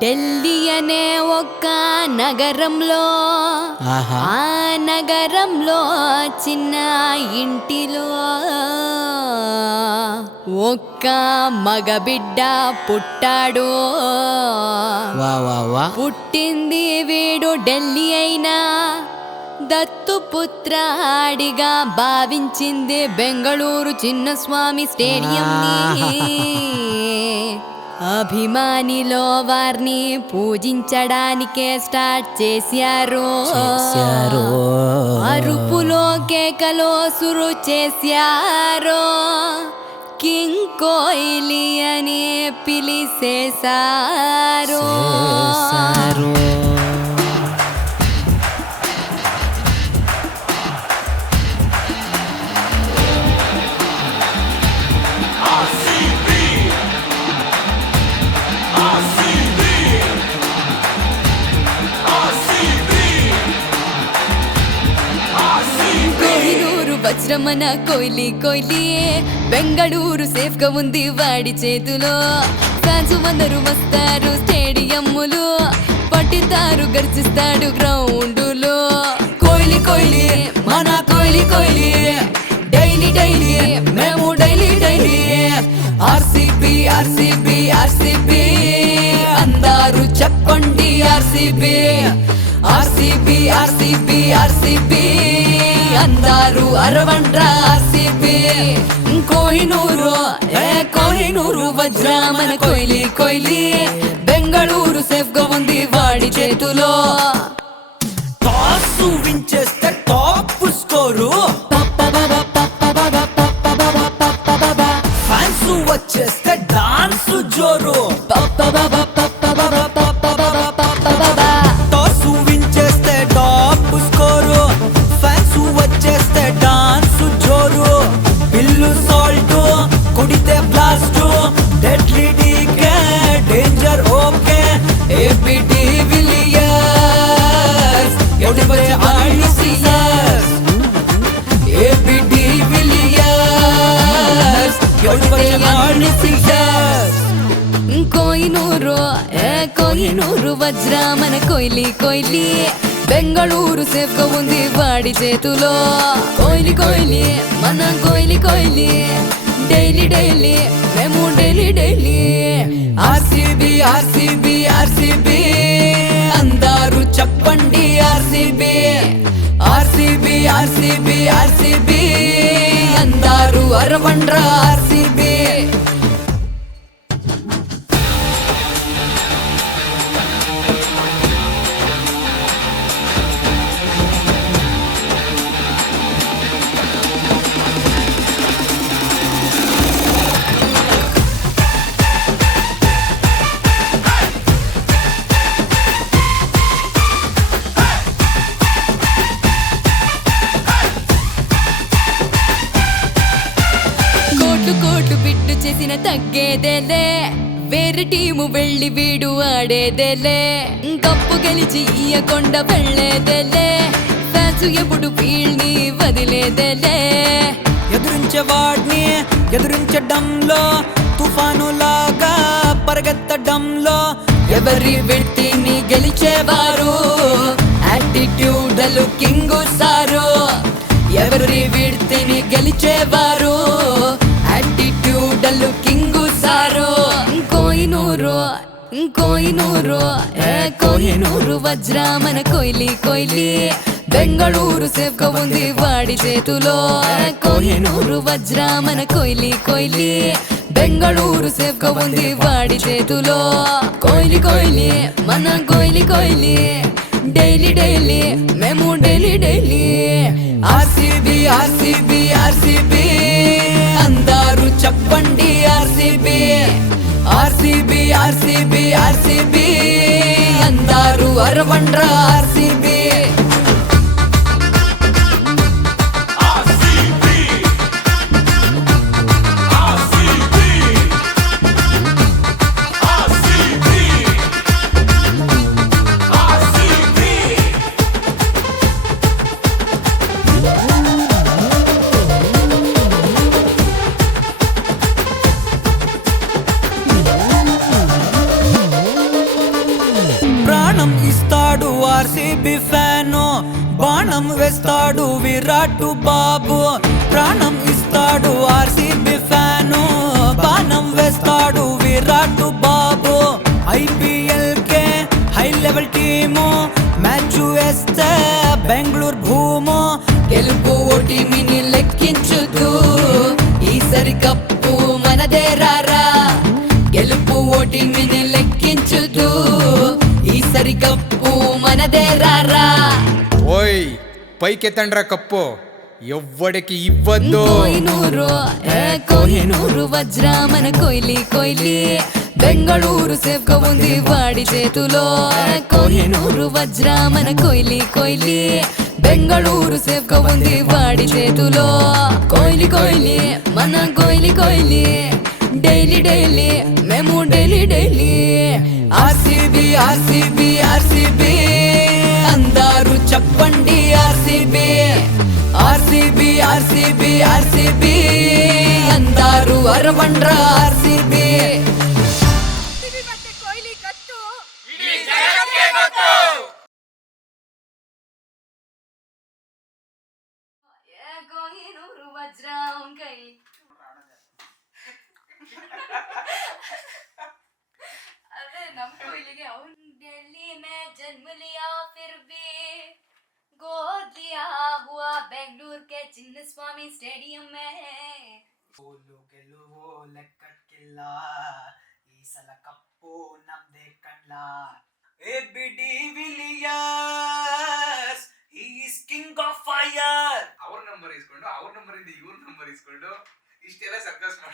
ఢిల్లీ అనే ఒక్క నగరంలో ఆ నగరంలో చిన్న ఇంటిలో ఒక్క మగబిడ్డ పుట్టాడు. పుట్టింది వీడు ఢిల్లీ అయినా దత్తుపుత్రాడిగా భావించింది బెంగళూరు చిన్నస్వామి స్టేడియంని. అభిమానిలో వారిని పూజించడానికే స్టార్ట్ చేశారు. అరుపులో కేకలో సురు చేశారు. కింగ్ కోహ్లీ అని పిలిచేశారు. వజ్రమన కోహ్లీ కోహ్లీ బెంగళూరు సేఫ్ గా ఉంది వాడి చేతిలో. ఫ్యాన్స్ అందరూ వస్తారు స్టేడియంలో, పట్టితారు గర్జిస్తాడు గ్రౌండులో. కోహ్లీ కోహ్లీ మన కోహ్లీ కోహ్లీ డైలీ డైలీ మేము daily daily RCB RCB RCB అందరూ చెప్పండి ఆర్సీబీ ఆర్సీబీ ఆర్సీబీ ఆర్సీబీ అందరూ అరవండ్రా ఆర్సీబీ. కోహినూరు వజ్రమన కోహ్లీ కోహ్లీ బెంగళూరు సేఫ్ గా ఉంది వాడి చేతిలో. టాస్ విన్ చేస్తే టాప్ స్కోరు, ఫ్యాన్స్ వచ్చేస్తే డాన్స్ జోరు. టాస్ విన్ చేస్తే టాప్ స్కోరు, ఫ్యాన్స్ వచ్చేస్తే డాన్స్ జోరు. బిల్లు సాల్ట్ కొడితే blast, deadly DK danger okay. AB de Villiers ఎడబడే ఆర్సీఎస్ ఏపీ డివిలియర్స్ ఎడబడే ఆర్సీఎస్. కోహినూరు వజ్రమన కోహ్లీ కోహ్లీ బెంగళూరు సేఫ్ గా ఉంది వాడి చేతిలో. కోహ్లీ కోహ్లీ మన కోహ్లీ కోహ్లీ డైలీ డైలీ మేము daily daily RCB RCB RCB అందరూ చెప్పండి ఆర్సీబీ ఆర్సీబీ ఆర్సీబీ ఆర్సీబీ అందరూ అరవండ్రా ఆర్సీబీ. కోటు బిడ్డు చేసిన తగ్గేదేలే, వేరే టీము వెళ్ళి వీడు ఆడేదేలే. కప్పు గెలిచి ఇయ్యకొండ వెళ్ళేదేలే, ఫ్యాన్స్ ఎప్పుడు వీళ్ళని వదిలేదేలే. ఎదురించే వాడిని ఎదురించడంలో, తుఫాను లాగా పరిగెత్తడంలో ఎవరి వ్యక్తిని గెలిచేవారు యాటిట్యూడలు కింగు సారు. ఎవరి వ్యక్తిని గెలిచేవారు యాటిట్యూడలు కింగు సారు. కోహినూరు వజ్రమన కోహ్లీ కోహ్లీ బెంగళూరు సేఫ్ గా ఉంది వాడి చేతిలో. కోహినూరు వజ్రమన కోహ్లీ కోహ్లీ బెంగళూరు సేఫ్ గా ఉంది వాడి చేతిలో. కోహ్లీ కోహ్లీ మన కోహ్లీ కోహ్లీ డైలీ డైలీ మేము daily daily RCB RCB RCB అందరూ చెప్పండి ఆర్సీబీ ఆర్సీబీ ఆర్సీబీ ఆర్సీబీ అందరూ అరవండ్రా ఆర్సీబీ. ప్రాణం వేస్తాడు విరాట్ బాబు, ప్రాణం ఇస్తాడు ఆర్సీబీ ఫ్యాను, బాణం వేస్తాడు విరాట్ బాబు. IPL కే హై లెవెల్ టీము, మ్యాచ్ వేస్తే బెంగళూరు భూము. గెలుపు ఓటిమిని లెక్కించుతూ ఈసరి కప్పు మనదే రారా, గెలుపు ఓటిమిని లెక్కించుతూ ఈసరి కప్పు మనదే రారా. ఓయ్ పైకెత్తండ్రా కప్పు, ఎవ్వడికి ఇవ్వద్దు. కోహినూరు కోహినూరు వజ్ర మన కోహ్లీ కోహ్లీ, బెంగళూరు సేఫ్ గా ఉంది వాడి చేతిలో. కోహినూరు వజ్ర మన కోహ్లీ కోహ్లీ, బెంగళూరు సేఫ్ గా ఉంది వాడి చేతిలో. కోహ్లీ కోహ్లీ మన కోహ్లీ కోహ్లీ, డైలీ డైలీ మేము daily daily. RCB RCB RCB అందరూ చెప్పండి ఆర్సీబీ, ఆర్సీబీ ఆర్సీబీ ఆర్సీబీ అందరూ అరవండ్రా ఆర్సీబీ. కోహినూరు వజ్ర కై अबे नम कोहली के और दिल्ली में जन्म लिया फिर भी गोद लिया हुआ बेंगलुरु के चिन्न स्वामी स्टेडियम में. ಗೆಲುವು ಲೆಕ್ಕಕ್ಕಿಲ್ಲ, ಈ ಸಲ ಕಪ್ಪು ನಮ್ದೇ ಕಣ್ಣ. ABD Villiers he is king of fire. ಅವ್ರ ನಂಬರ್ ಇಸ್ಕೊಂಡು ಅವ್ರ ನಂಬರ್ ಇಂದ ಇವ್ರ ನಂಬರ್ ಇಸ್ಕೊಂಡು ಇಷ್ಟೆಲ್ಲ ಸರ್ಕಸ್ ಮಾಡಿ